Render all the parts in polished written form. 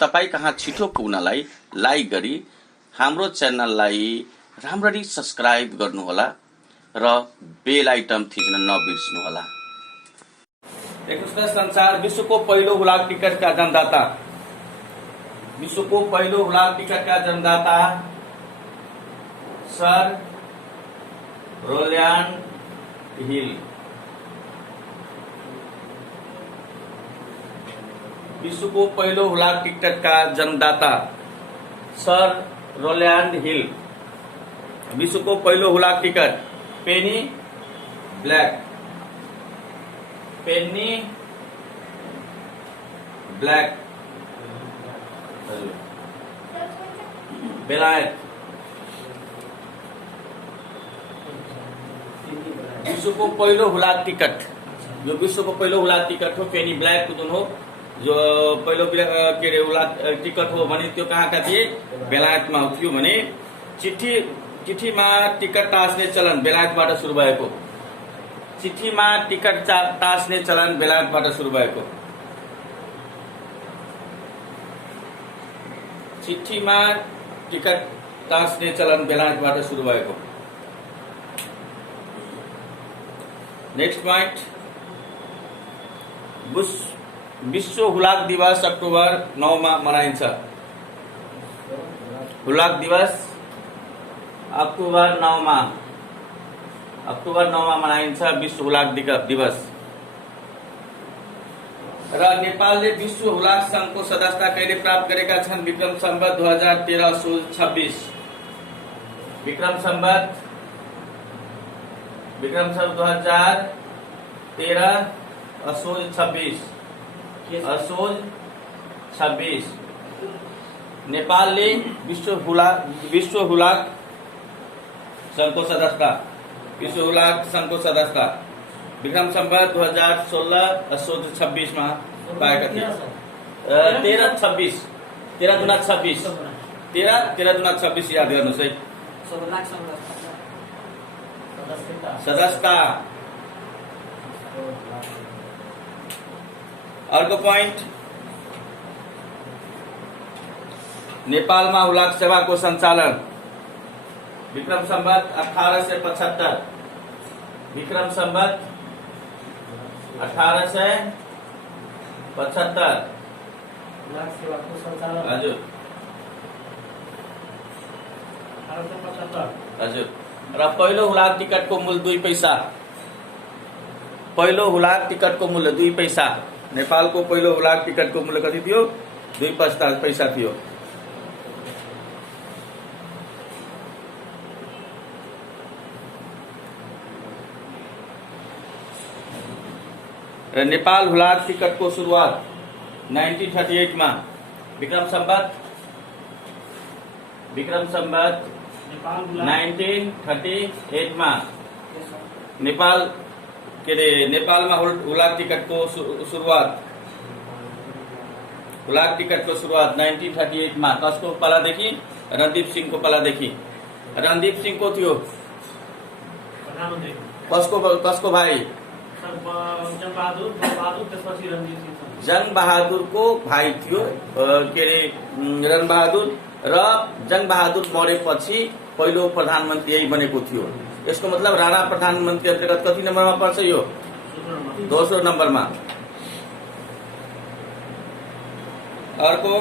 तपाईं कहाँ छिटो पुग्नलाई लाइक गरी हाम्रो च्यानललाई राम्ररी सब्स्क्राइब गर्नुहोला र बेल आइटम थिच्न नबिर्सनुहोला। हेर्नुस् संसार विश्वको पहिलो हुलाक टिकटका जन्मदाता, विश्वको पहिलो हुलाक टिकटका जन्मदाता सर रोल्यान्ड हिल। विश्वको पहिलो हुलाक टिकटका जन्मदाता सर रोल्यान्ड हिल। विश्वको पहिलो हुलाक ticket Penny black, Penny black बेलायत। विश्वको पहिलो हुलाक टिकट, यो विश्वको पहिलो हुलाक टिकट हो, पेनी ब्ल्याक को जुन हो, जो पहिलो के अरे हुलाक टिकट हो भने त्यो कहाँका थिए? बेलायतमा थियो भने चिठीमा टिकट टाँस्ने चलन बेलायतबाट सुरु भएको, चिठीमा टिकट टाँस्ने चलन बेलायतबाट सुरु भएको, चिठीमा टिकट टाँस्ने चलन बेलायतबाट सुरु भएको। नेक्स्ट पॉइंट, विश्व हुलाक दिवस अक्टोबर 9 मा मनाइन्छ। हुलाक दिवस अक्टोबर 9 मा मनाइन्छ विश्व हुलाक दिवस। र नेपालले विश्व हुलाक संघको सदस्यता कहिले प्राप्त गरेका छन्? विक्रम सम्वत 2013 असोज 26। विक्रम सम्वत 2013 असोज 26, असोज 26 नेपालले विश्व हुलाक संघको सदस्यता, विश्व हुलाक संघको सदस्यता विक्रम सम्वत 2016 असोज 26 मा पाएका थिए। 13 दुना 26 याद गर्नुहोस् है। सदस्यता। अर्को पॉइंट, नेपालमा हुलाक सेवाको सञ्चालन विक्रम सम्वत 1875, विक्रम सम्वत 1875 हुलाक सेवाको सञ्चालन हजुर 1875 हजुर। र पहिलो हुलाक टिकटको मूल्य 2 पैसा, पहिलो हुलाक टिकटको मूल्य 2 पैसा। नेपालको पहिलो हुलाक टिकटको मूल्य कति थियो? 2 पैसा थियो। र नेपाल हुलाक टिकटको सुरुवात 1938 मा विक्रम सम्वत 1938 मा नेपालमा हुलाक टिकटको सुरुवात 1938 मा कसको पालादेखि? रणदीप सिंहको पालादेखि। रणदीप सिंह को थियो? कसको भाइ? जंग बहादुर को भाइ थियो रण बहादुर। र जंग बहादुर मरेपछि पहिलो प्रधानमन्त्री यही बनेको थियो। यसको मतलब राणा प्रधानमन्त्री अन्तर्गत कति नम्बरमा पर्छ यो? दोस्रो नम्बरमा। अर्को,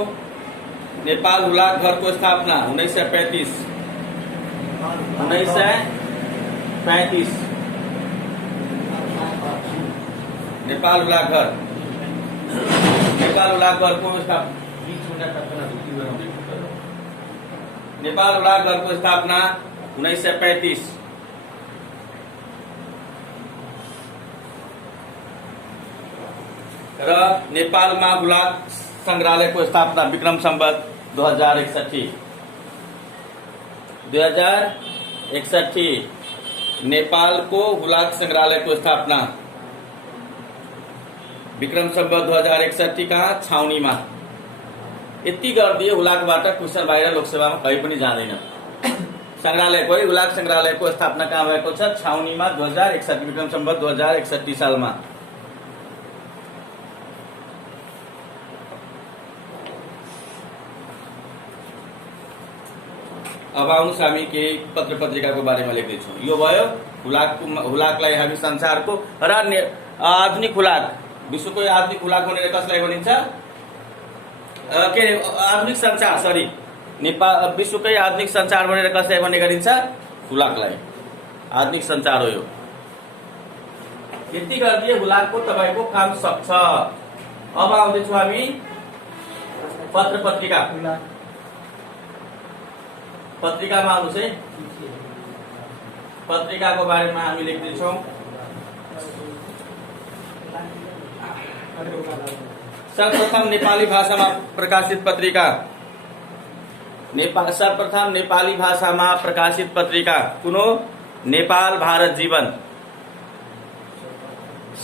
नेपाल हुलाक घरको स्थापना 1935, 1935 नेपाल हुलाक घर, नेपाल हुलाक घरको स्थापना, नेपाल हुलाक घरको स्थापना 1935। र नेपालमा हुलाक संग्रहालयको स्थापना विक्रम सम्वत 2061 नेपालको हुलाक संग्रहालयको स्थापना विक्रम सम्वत 2061 कहाँ? छाउनीमा। यति गरिदिए हुलाकबाट क्वेसन बाहिर लोकसभामा कहीँ पनि जाँदैन। संग्रहालयको हुलाक संग्रहालयको स्थापना कहाँ भएको छ? छाउनीमा 2061 विक्रम सम्वत 2061 सालमा। अब आउनुहोस् हामी केही पत्र पत्रिकाको बारेमा लेख्दैछौँ। यो भयो हुलाकलाई हामी संसारको र आधुनिक हुलाक, विश्वको आधुनिक हुलाक भनेर कसलाई भनिन्छ? के अरे आधुनिक संचार, सरी, नेपाल विश्वकै आधुनिक संचार भनेर कसलाई भन्ने गरिन्छ? हुलाकलाई। आधुनिक संचार हो यो। यति गरिदिए हुलाकको तपाईँको काम सक्छ। अब आउँदैछौँ हामी पत्र पत्रिका। पत्रिकामा आउनुहोस् है। पत्रिकाको बारेमा हामी लेख्दैछौँ। सर्वप्रथम नेपाली भाषामा प्रकाशित पत्रिका। सर्वप्रथम नेपाली भाषामा प्रकाशित पत्रिका कुन हो? नेपाल भारत जीवन।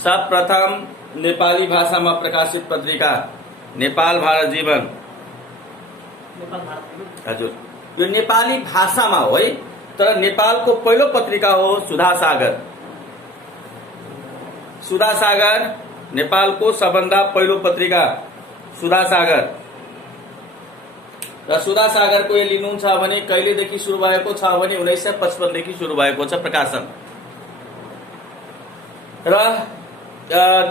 सर्वप्रथम नेपाली भाषामा प्रकाशित पत्रिका नेपाल भारत जीवन। हजुर, यो नेपाली भाषामा हो है, तर नेपालको पहिलो पत्रिका हो सुधा सागर। सुधा सागर नेपालको सबभन्दा पहिलो पत्रिका सुधा सागर। र सुधा सागरको यो लिनुहुन्छ भने कहिलेदेखि सुरु भएको छ भने 1955 देखि सुरु भएको छ प्रकाशन। र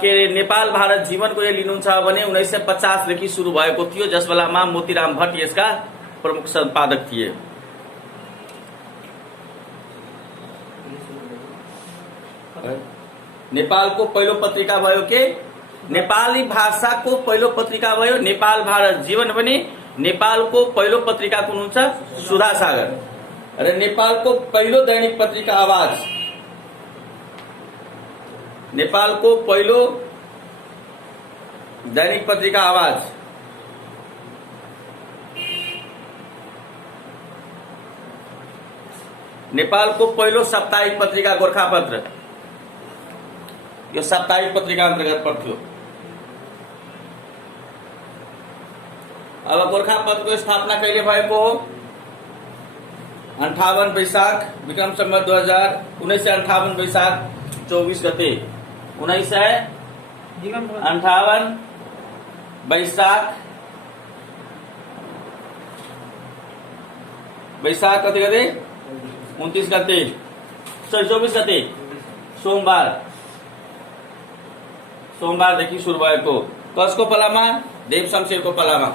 के अरे नेपाल भारत जीवनको यो लिनुहुन्छ भने 1950 देखि सुरु भएको थियो, जस बेलामा मोतीराम भट्ट यसका प्रमुख सम्पादक थिए। नेपालको पहिलो पत्रिका भयो के? नेपाली भाषाको पहिलो पत्रिका भयो नेपाल भारत जीवन भने नेपालको पहिलो पत्रिका कुन हुन्छ? सुधा सागर। र नेपालको पहिलो दैनिक पत्रिका आवाज। नेपालको पहिलो दैनिक पत्रिका आवाज। नेपालको पहिलो साप्ताहिक पत्रिका गोरखापत्र। यो साप्ताहिक पत्रिका अन्तर्गत पर्थ्यो। अब गोरखापत्रको स्थापना कहिले भएको हो? 58 वैशाख विक्रम संवत 1958 वैशाख 24 गते। 1958 वैशाख कति गते? 29 गते, 24 गते सोमबारदेखि सुरु भएको। कसको पालामा? देव शमशेरको पालामा।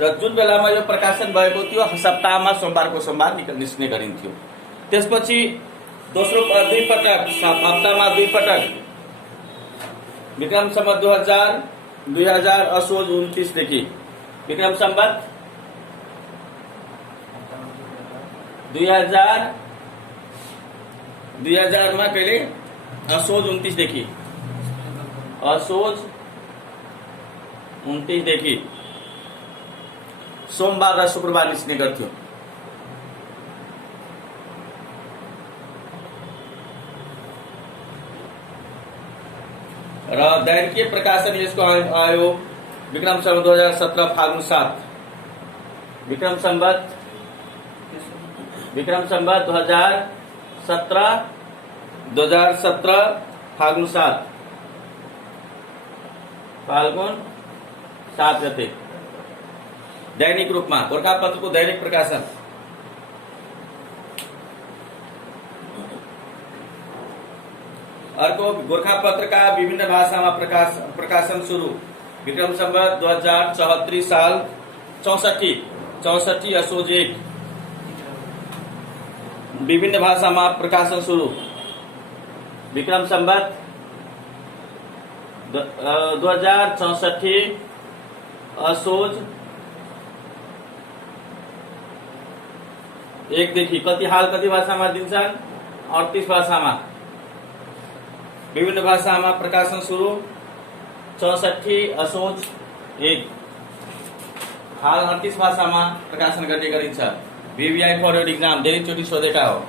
र जुन बेलामा यो प्रकाशन भएको थियो सप्ताहमा सोमबारको सोमबार निस्कने गरिन्थ्यो। त्यसपछि दोस्रो दुई पटक, हप्तामा दुई पटक विक्रम संवत 2000 असोज 29 देखि विक्रम संवत 2000 मा कहिले? असोज 29 देखि, असोज 29 देखि सोमबार र शुक्रबार निस्कने गर्थ्यो। र दैनिकीय प्रकाशन यसको आयो विक्रम संवत 2017 फागुन 7। विक्रम संवत 2017 फागुन 7 गते दैनिक रूपमा गोरखापत्रको दैनिक प्रकाशन। अर्को गोरखापत्रका विभिन्न भाषामा प्रकाशन सुरु विक्रम संवत 2074 साल 64 असोज 1 विभिन्न भाषामा प्रकाशन सुरु विक्रम संवत 2064 असोज 1 देखि। कति हाल कति भाषामा दिन्छन्? 38 भाषामा। विभिन्न भाषामा प्रकाशन सुरु 64 असोज 1। हाल 38 भाषामा प्रकाशन गर्ने गरिन्छ। VVI फर योर एक्जाम धेरैचोटि सोधेका हो।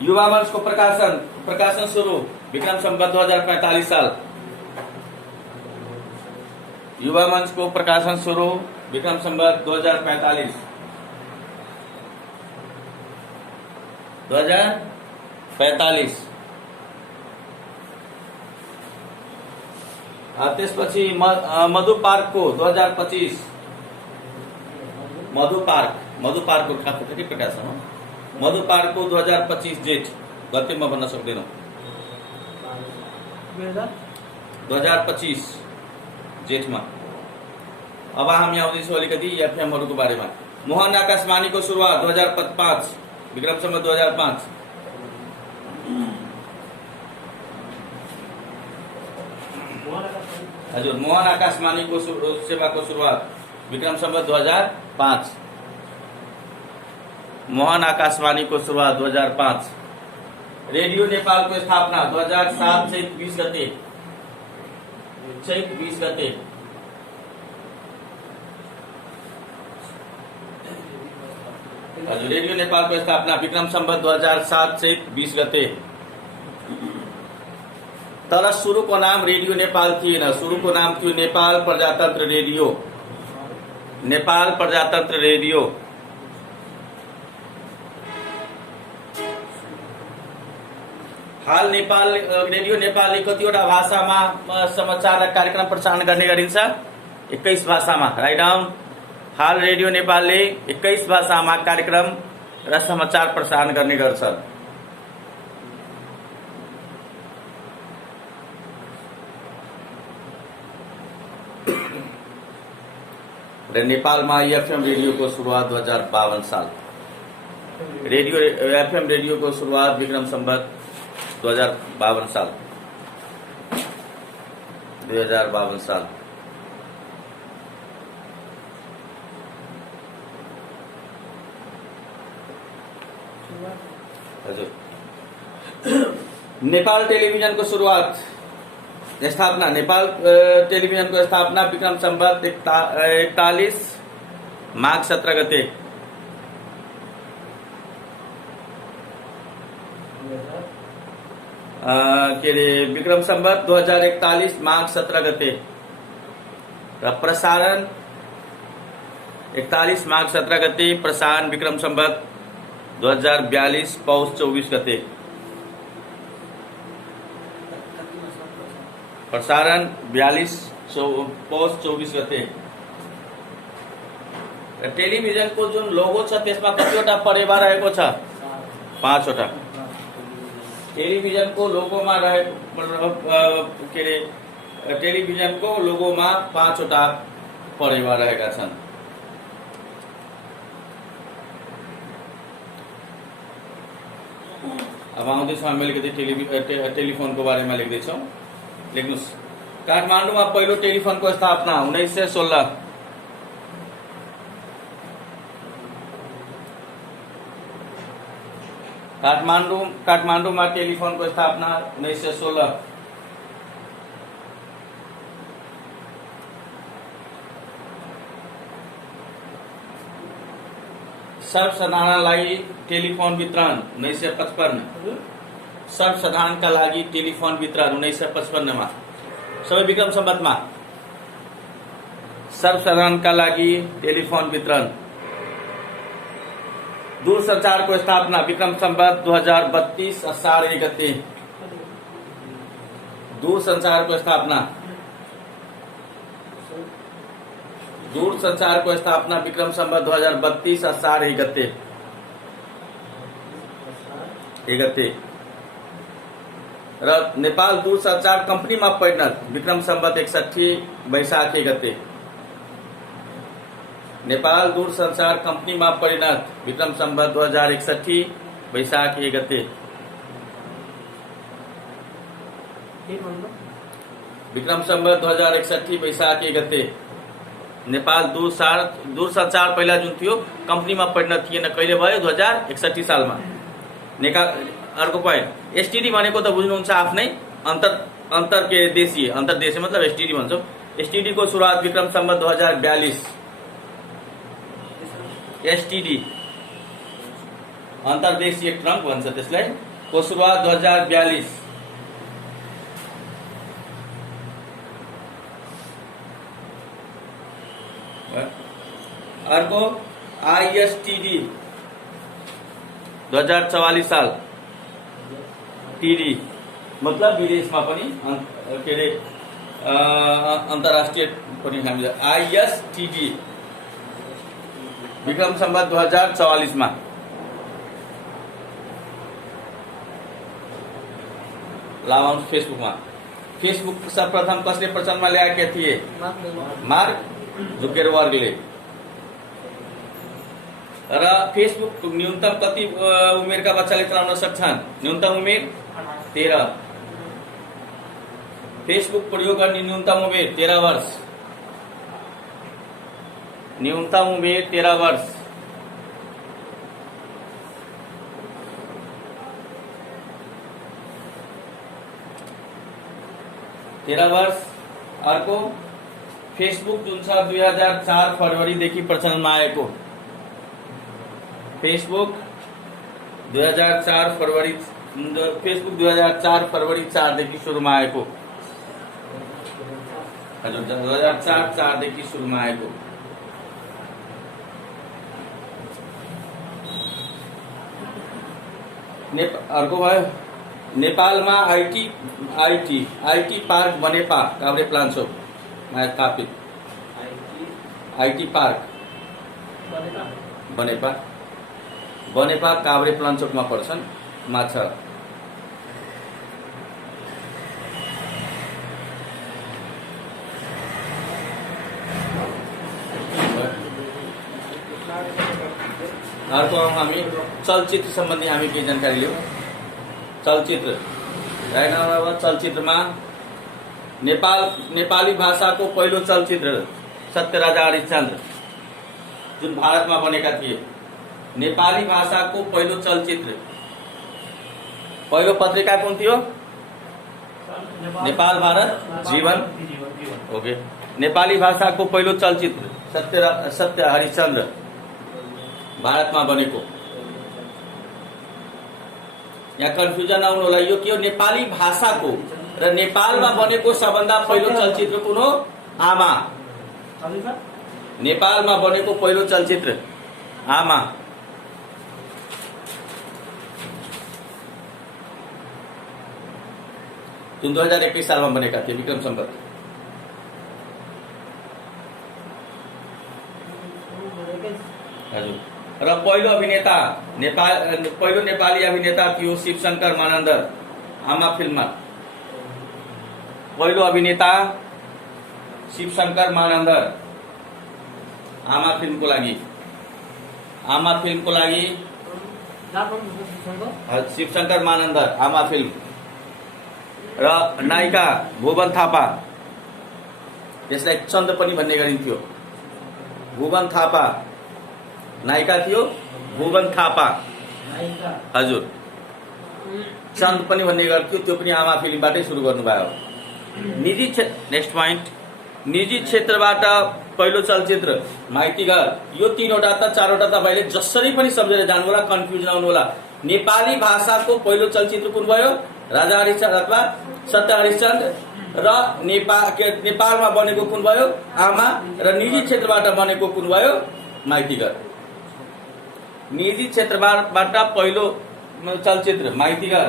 युवा मंचको प्रकाशन सुरु विक्रम संवत 2045 साल। युवा मंचको प्रकाशन सुरु विक्रम संवत 2045। त्यसपछि मधु पार्कको 2025 मधु पार्कको ठ्याक्कै प्रकाशन हो। मधु पार्कको 2025 जेठ गते म भन्न सक्दिनँ। 2025 जेठमा। अब हामी आउँदैछौँ अलिकति एफएमहरूको बारेमा। मोहन आकाशवाणीको सुरुवात 2005 विक्रम सम्वत 2005। हजुर, मोहन आकाशवाणीको सेवाको सुरुवात विक्रम सम्वत 2005। मोहन आकाशवाणीको सुरुवात 2005। रेडियो नेपालको स्थापना 2007 चैत 20 गते। चैत 20 गते। हजुर, रेडियो नेपालको स्थापना विक्रम सम्वत 2007 चैत 20 गते। तर सुरुको नाम रेडियो नेपाल थिएन। सुरुको नाम थियो नेपाल प्रजातन्त्र रेडियो। नेपाल प्रजातन्त्र रेडियो। हाल नेपाल रेडियो नेपालले कतिवटा भाषामा समाचार र कार्यक्रम प्रसारण गर्ने गरिन्छ? 21 भाषामा। Write down. हाल रेडियो नेपालले 21 भाषामा कार्यक्रम र समाचार प्रसारण गर्ने गर्छ। र नेपालमा एफएम रेडियोको सुरुवात 2052 साल। रेडियो एफएम रेडियोको सुरुवात विक्रम सम्वत 2052 साल। 2052 साल। हजुर, नेपाल टेलिभिजनको सुरुवात स्थापना नेपाल टेलिभिजनको स्थापना विक्रम सम्वत 41 माघ 17 गते। के अरे विक्रम सम्वत 2041 माघ 17 गते। र प्रसारण 41 माघ 17 गते। प्रसारण विक्रम सम्वत 2042 पौष 24 गते। प्रसारण 42 पौष 24 गते। टेलिभिजनको जुन लोगो छ त्यसमा कतिवटा परेवा रहेको छ? 5 वटा। टेलिभिजनको लोगोमा के अरे टेलिभिजनको लोगोमा 5 वटा परेवा रहेका छन्। अब आउँदैछौँ हामी अलिकति टेलिफोनको बारेमा लेख्दैछौँ। लेख्नुहोस्। काठमाडौँमा पहिलो टेलिफोनको स्थापना 1916। काठमाडौँमा टेलिफोनको स्थापना 1916। सर्वसाधारणलाई टेलिफोन वितरण 1955। सर्वसाधारणका लागि टेलिफोन वितरण 1955 मा। सबै विक्रम सम्वतमा सर्वसाधारणका लागि टेलिफोन वितरण। दूरसञ्चारको स्थापना विक्रम सम्वत 2032 असार 1 गते। दूरसञ्चारको स्थापना विक्रम सम्वत 2032 असार 1 गते। 1 गते। र नेपाल दूरसञ्चार कम्पनीमा परिणत विक्रम सम्वत 61 वैशाख 1 गते। नेपाल दूरसञ्चार कम्पनीमा परिणत विक्रम सम्वत 2061 वैशाख 1 गते। विक्रम सम्वत 2061 वैशाख 1 गते। नेपाल दूरसञ्चार पहिला जुन थियो कम्पनीमा परिणत थिएन। कहिले भयो? 2061 सालमा। अर्को पोइन्ट, एसटिडी भनेको त बुझ्नुहुन्छ आफ्नै, अन्तर्देशीय मतलब एसटिडी भन्छौँ। एसटिडी को सुरुवात विक्रम सम्वत 2042। एसटिडी अन्तर्देशीय ट्रङ्क भन्छ त्यसलाई, को सुरुवात 2042। अर्को आईएसटीडी 2044 साल। टीडी मतलब विदेशमा पनि के अरे अन्तर्राष्ट्रिय पनि हामी ISTG विक्रम सम्वत 2044 मा लाभांश फेसबुकमा। फेसबुक सर्वप्रथम कसले प्रचलनमा ल्याएका थिए? मार्क जुकरबर्गले। र फेसबुक न्यूनतम कति उमेरका बच्चाले चलाउन सक्छन्? न्यूनतम उमेर 13। फेसबुक प्रयोग गर्ने न्यूनतम उमेर 13 वर्ष। न्यूनतम उमेर 13 वर्ष। अर्को फेसबुक जुन छ 2004 फरवरीदेखि प्रचलनमा आएको। फेसबुक 2004 फरवरी 4 देखि सुरुमा आएको। हजुर 2004 देखि सुरुमा आएको। अर्को भयो नेपालमा आईटी पार्क बनेपा काभ्रे प्लान्चोकमा स्थापित। आईटी पार्क बनेपा काभ्रे प्लान्चोकमा पर्छन् माछा। अर्को हामी चलचित्र सम्बन्धी हामी केही जानकारी लियौँ। चलचित्र चलचित्रमा नेपाली भाषाको पहिलो चलचित्र सत्यराजा हरिश्चन्द्र जुन भारतमा बनेका थिए। नेपाली भाषाको पहिलो चलचित्र, पहिलो पत्रिका कुन थियो? नेपाल भारत जीवन। ओके। नेपाली भाषाको पहिलो चलचित्र सत्य हरिश्चन्द्र भारतमा बनेको। यहाँ कन्फ्युजन आउनु होला, यो के हो? नेपाली भाषाको र नेपालमा बनेको सबभन्दा पहिलो चलचित्र कुन हो? आमा। नेपालमा बनेको पहिलो चलचित्र आमा। जुन 2021 सालमा बनेका थिए विक्रम सम्वत। हजुर। र पहिलो नेपाली अभिनेता थियो शिवशंकर मानन्दर आमा फिल्ममा। पहिलो अभिनेता शिवशंकर मानन्दर आमा फिल्मको लागि शिवशंकर मानन्दर आमा फिल्म। र नायिका भुवन थापा, यसलाई चन्द पनि भन्ने गरिन्थ्यो। भुवन थापा नायिका थियो, भुवन थापा। हजुर। चन्द पनि भन्ने गर्थ्यो, त्यो पनि आमा फिल्मबाटै सुरु गर्नुभयो। नेक्स्ट पोइन्ट, निजी क्षेत्रबाट पहिलो चलचित्र माइतीघर। यो 3वटा त 4वटा तपाईले जसरी पनि सम्झेर जानु होला, कन्फ्युजन आउनु होला। नेपाली भाषाको पहिलो चलचित्र कुन भयो? राजा हरिश्चन्द्र अथवा सत्य हरिश्चन्द्र। र नेपालमा बनेको कुन भयो? आमा। र निजी क्षेत्रबाट बनेको कुन भयो? माइतीघर। निजी क्षेत्रबाट पहिलो चलचित्र माइतीघर।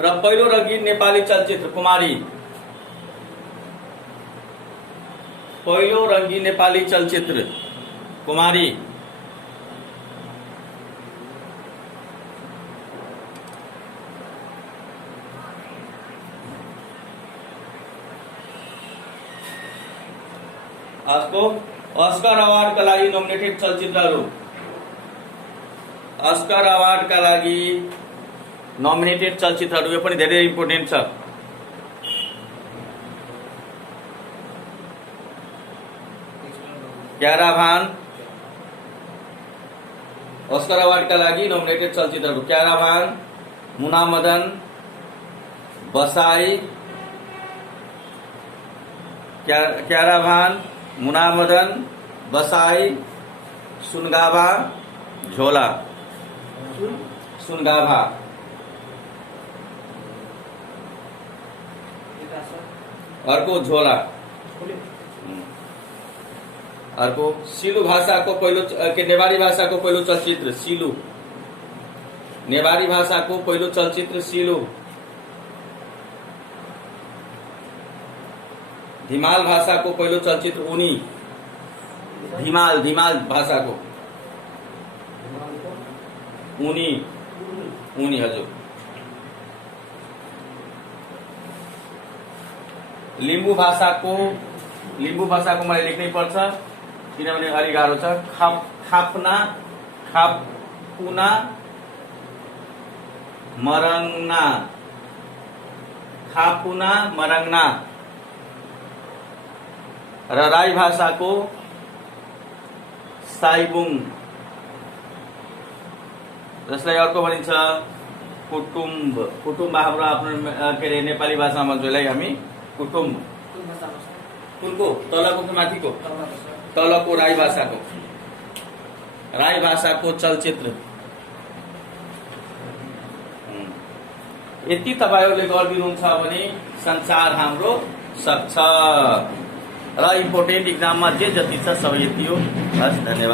र पहिलो रंगीन नेपाली चलचित्र कुमारी। पहिलो रंगीन नेपाली चलचित्र कुमारी। अस्कर अवार्डका लागि नोमिनेटेड चलचित्रहरू। अस्कर अवार्डका लागि नोमिनेटेड चलचित्रहरू, यो पनि धेरै इम्पोर्टेन्ट छ। क्याराभान। अस्कर अवार्डका लागि नोमिनेटेड चलचित्रहरू क्याराभान, मुना मदन, बसाई, क्याराभान, मुना मदन, बसाई, सुनगाभा, झोला। सुनगाभा। अर्को झोला। अर्को सिलु भाषाको पहिलो नेपाली भाषाको पहिलो चलचित्र सिलु। नेवारी भाषाको पहिलो चलचित्र सिलो। धिमाल भाषाको पहिलो चलचित्र उनी। धिमाल भाषाको उनी हजुर। लिम्बू भाषाको मलाई लेख्नै पर्छ किनभने अलि गाह्रो छ। खापुना मरङ्ना र राई भाषाको साइबुङ, जसलाई अर्को भनिन्छ कुटुम्ब। हाम्रो आफ्नो के अरे नेपाली भाषामा जसलाई हामी कुटुम्ब। कुनको? तलको कि माथिको? तलको राई भाषाको चलचित्र। यति तपाईहरुले गरिदिनुहुन्छ भने संसार हाम्रो सक्छ। र इम्पोर्टेन्ट इक्जाममा जे जति छ सबै यति हो। हस्, धन्यवाद।